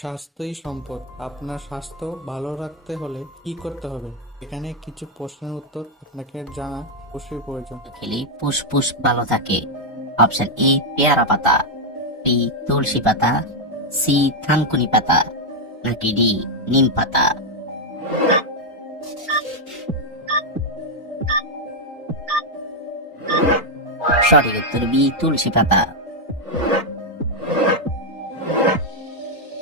স্বাস্থ্যই সম্পদ। আপনার স্বাস্থ্য ভালো রাখতে হলে কি করতে হবে? এখানে কিছু প্রশ্নের উত্তর আপনাকে জানা অবশ্যই প্রয়োজন। খেলে ফুসফুস ভালো থাকে। অপশন এ পেয়ারা পাতা, বি তুলসী পাতা, সি থানকুনি পাতা, নাকি ডি নিম পাতা। সঠিক উত্তর বি তুলসী পাতা।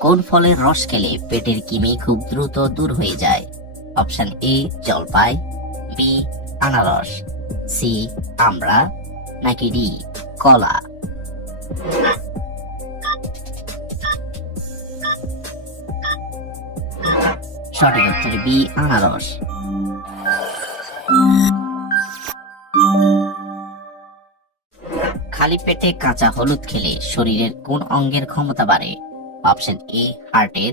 কোন ফলের রস খেলে পেটের কৃমি খুব দ্রুত দূর হয়ে যায়? অপশন এ জলপাই, বি আনারস, সি আমড়া, নাকি ডি কলা। সঠিক উত্তর বি আনারস। খালি পেটে কাঁচা হলুদ খেলে শরীরের কোন অঙ্গের ক্ষমতা বাড়ে? অপশন এ হার্টের,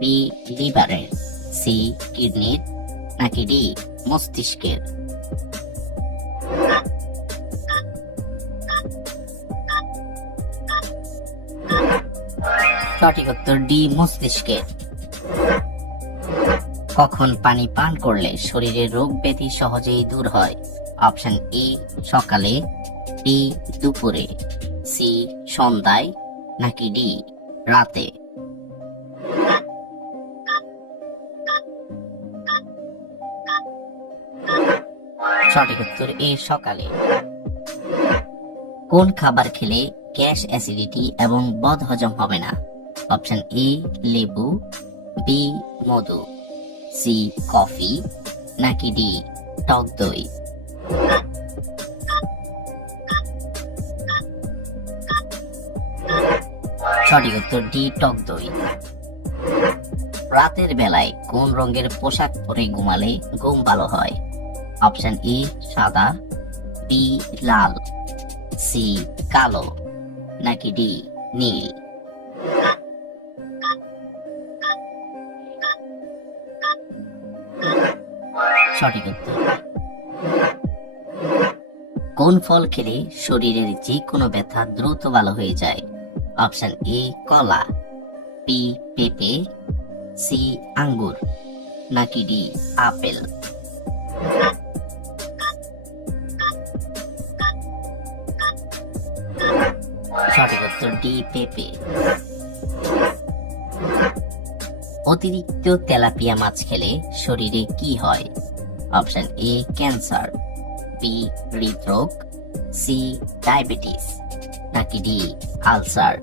বি লিভারের, সি কিডনির, নাকি ডি মস্তিষ্কের। সঠিক উত্তর ডি মস্তিষ্কের। কখন পানি পান করলে শরীরের রোগ ব্যাধি সহজেই দূর হয়? অপশন এ সকালে, বি দুপুরে, সি সন্ধ্যায়, নাকি ডি রাতে। সঠিক উত্তর এ সকালে। কোন খাবার খেলে গ্যাস, অ্যাসিডিটি এবং বদহজম হবে না? অপশন এ লেবু, বি মধু, সি কফি, নাকি ডি টক দই। সঠিক উত্তর ডি টক দই। রাতের বেলায় কোন রঙের পোশাক পরে ঘুমালে ঘুম ভালো হয়? অপশন এ সাদা, বি লাল, সি কালো, নাকি ডি নীল। সঠিক উত্তর। কোন ফল খেলে শরীরের যে কোনো ব্যথা দ্রুত ভালো হয়ে যায়? অপশন এ কলা, বি পেঁপে, সি আঙ্গুর, নাকি ডি আপেল। সঠিক উত্তর ডি পেঁপে। অতিরিক্ত তেলাপিয়া মাছ খেলে শরীরে কি হয়? অপশন এ ক্যান্সার, বি হৃদরোগ, সি ডায়াবেটিস, নাকি ডি আলসার।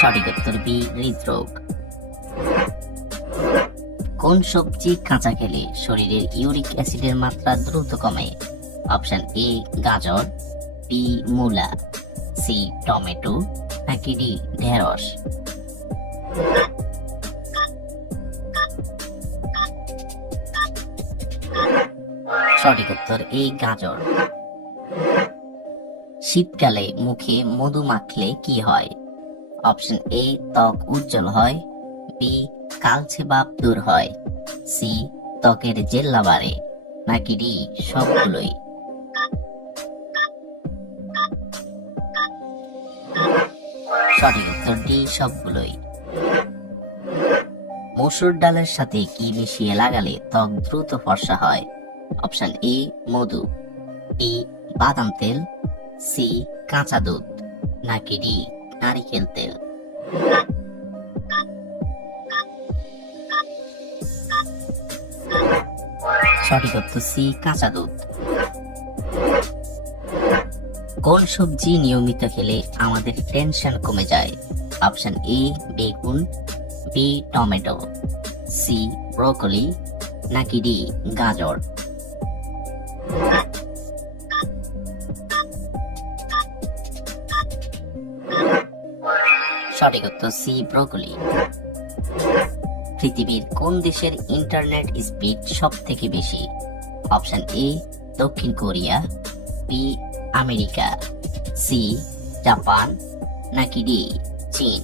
সঠিক উত্তর বি হৃদরোগ। কোন সবজি কাঁচা খেলে শরীরের ইউরিক অ্যাসিডের মাত্রা দ্রুত কমে? অপশন এ গাজর, বি মূলা, সি টমেটো, নাকি ডি ঢেঁড়স। সঠিক উত্তর এ গাজর। শীতকালে মুখে মধু মাখলে কি হয়? অপশন এ ত্বক উজ্জ্বল হয়, বি কালচে ভাব দূর হয়, সি ত্বকের জেল্লা বাড়ে, নাকি ডি সবগুলোই। সঠিক উত্তর ডি সবগুলোই। মসুর ডালের সাথে কি মিশিয়ে লাগালে ত্বক দ্রুত ফর্সা হয়? অপশন এ মধু, বি বাদাম তেল, সি কাঁচা দুধ, নাকি ডি নারিকেল তেল। সঠিক উত্তর সি কাঁচা দুধ। কোন সবজি নিয়মিত খেলে আমাদের টেনশন কমে যায়? অপশন এ বেগুন, বি টমেটো, সি ব্রোকলি, নাকি ডি গাজর। সঠিক উত্তর সি ব্রোকলি। পৃথিবীর কোন দেশের ইন্টারনেট স্পিড সব থেকে বেশি? অপশন এ দক্ষিণ Korea, B America, C Japan, নাকি ডি চীন।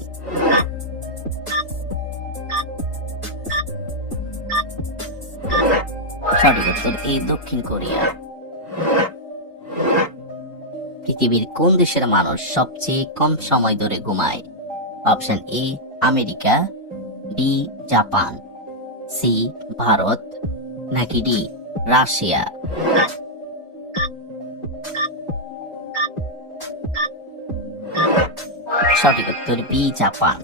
সঠিক উত্তর এ দক্ষিণ কোরিয়া। পৃথিবীর কোন দেশের মানুষ সবচেয়ে কম সময় ধরে ঘুমায়? Option A America, B Japan, C Bharat, নাকি ডি রাশিয়া? সঠিক উত্তর বি জাপান।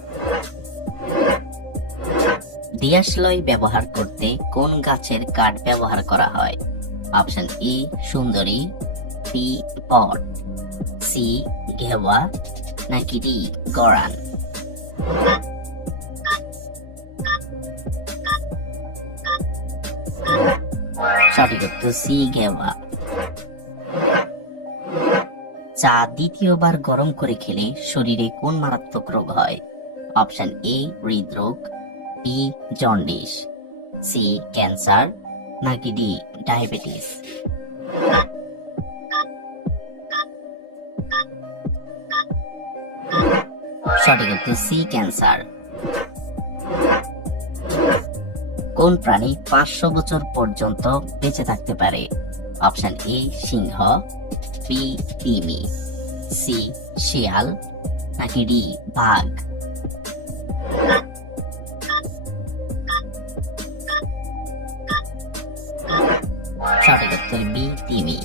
দিয়াশলাই ব্যবহার করতে কোন গাছের কাঠ ব্যবহার করা হয়? অপশন এ সুন্দরী, বি বট, সি ঘেওয়া, নাকি ডি গড়ান? সঠিক উত্তর সি ঘেওয়া। চা দ্বিতীয়বার গরম করে খেলে শরীরে কোন মারাত্মক রোগ হয়? অপশন এ হৃদরোগ, বি জন্ডিস, সি ক্যান্সার, নাকি ডি ডায়াবেটিস? সঠিক উত্তর সি ক্যান্সার। কোন প্রাণী 500 বছর পর্যন্ত বেঁচে থাকতে পারে? অপশন এ সিংহ, বি তিমি, সি শিয়াল, নাকি ডি বাঘ? সঠিক উত্তর বি তিমি।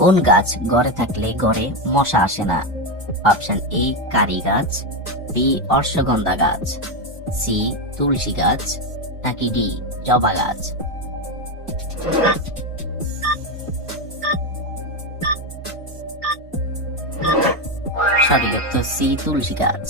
কোন গাছ গড়ে থাকলে গড়ে মশা আসে না? অপশন এ কারি গাছ, বি অশ্বগন্ধা গাছ, সি তুলসী গাছ, নাকি ডি জবা গাছ? সঠিক উত্তর সি তুলসী গাছ।